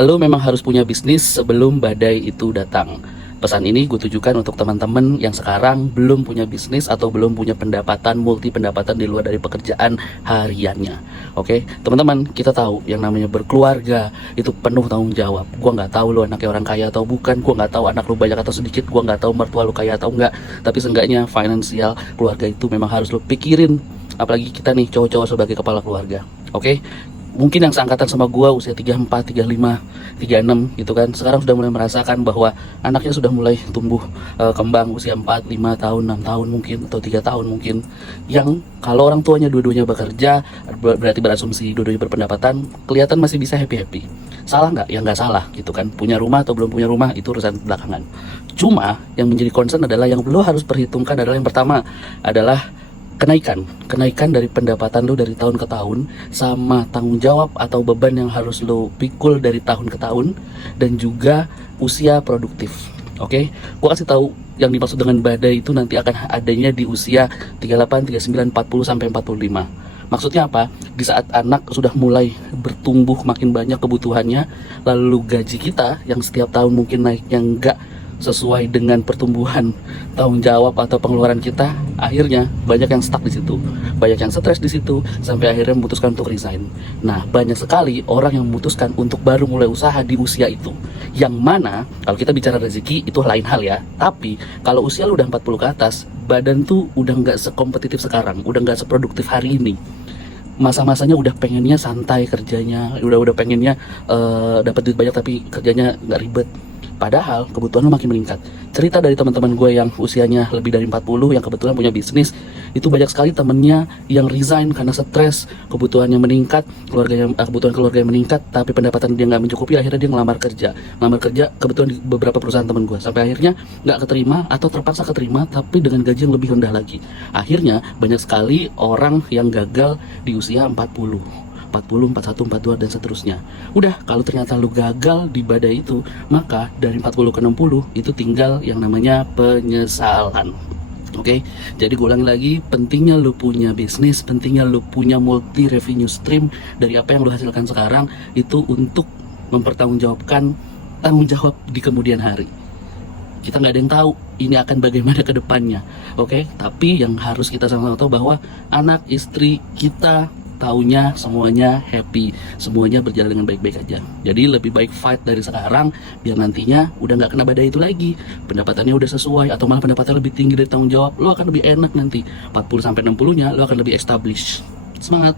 lo memang harus punya bisnis sebelum badai itu datang. Pesan ini gue tujukan untuk teman-teman yang sekarang belum punya bisnis atau belum punya pendapatan, multi pendapatan di luar dari pekerjaan hariannya. Oke, teman-teman, kita tahu yang namanya berkeluarga itu penuh tanggung jawab. Gue nggak tahu lo anaknya orang kaya atau bukan, gue nggak tahu anak lo banyak atau sedikit, gue nggak tahu mertua lo kaya atau enggak. Tapi seenggaknya finansial keluarga itu memang harus lo pikirin. Apalagi kita nih cowok-cowok sebagai kepala keluarga. Oke, mungkin yang seangkatan sama gua usia 34, 35, 36 gitu kan, sekarang sudah mulai merasakan bahwa anaknya sudah mulai tumbuh kembang usia 4, 5 tahun, 6 tahun mungkin, atau 3 tahun mungkin, yang kalau orang tuanya dua-duanya bekerja, berarti berasumsi dua-duanya berpendapatan, kelihatan masih bisa happy-happy. Salah nggak? Ya nggak salah gitu kan. Punya rumah atau belum punya rumah itu urusan belakangan. Cuma yang menjadi concern adalah, yang lo harus perhitungkan adalah, yang pertama adalah kenaikan dari pendapatan lo dari tahun ke tahun, sama tanggung jawab atau beban yang harus lo pikul dari tahun ke tahun, dan juga usia produktif. Oke, gua kasih tahu yang dimaksud dengan badai itu nanti akan adanya di usia 38, 39, 40 sampai 45. Maksudnya apa? Di saat anak sudah mulai bertumbuh makin banyak kebutuhannya, lalu gaji kita yang setiap tahun mungkin naiknya enggak sesuai dengan pertumbuhan tanggung jawab atau pengeluaran kita, akhirnya banyak yang stuck di situ, banyak yang stres di situ, sampai akhirnya memutuskan untuk resign. Nah, banyak sekali orang yang memutuskan untuk baru mulai usaha di usia itu, yang mana kalau kita bicara rezeki itu lain hal ya, tapi kalau usia lu udah 40 ke atas, badan tuh udah nggak sekompetitif sekarang, udah nggak seproduktif hari ini. Masa-masanya udah pengennya santai kerjanya, udah pengennya dapat duit banyak tapi kerjanya nggak ribet. Padahal kebutuhan lo makin meningkat. Cerita dari teman-teman gue yang usianya lebih dari 40 yang kebetulan punya bisnis, itu banyak sekali temennya yang resign karena stres, kebutuhannya meningkat, kebutuhan keluarganya meningkat, tapi pendapatan dia nggak mencukupi, akhirnya dia ngelamar kerja. Ngelamar kerja kebetulan di beberapa perusahaan teman gue, sampai akhirnya nggak keterima atau terpaksa keterima tapi dengan gaji yang lebih rendah lagi. Akhirnya banyak sekali orang yang gagal di usia 40, 41, 42 dan seterusnya. Udah, kalau ternyata lu gagal di badai itu, maka dari 40 ke 60 itu tinggal yang namanya penyesalan. Oke, jadi gue ulangi lagi, pentingnya lu punya bisnis, pentingnya lu punya multi revenue stream dari apa yang lu hasilkan sekarang itu untuk mempertanggungjawabkan tanggung jawab di kemudian hari. Kita nggak ada yang tahu ini akan bagaimana ke depannya. Oke, tapi yang harus kita sama-sama tahu bahwa anak istri kita taunya semuanya happy, semuanya berjalan dengan baik-baik aja. Jadi lebih baik fight dari sekarang, biar nantinya udah nggak kena badai itu lagi, pendapatannya udah sesuai, atau malah pendapatannya lebih tinggi dari tanggung jawab, lo akan lebih enak nanti 40 sampai 60 nya lo akan lebih established. Semangat.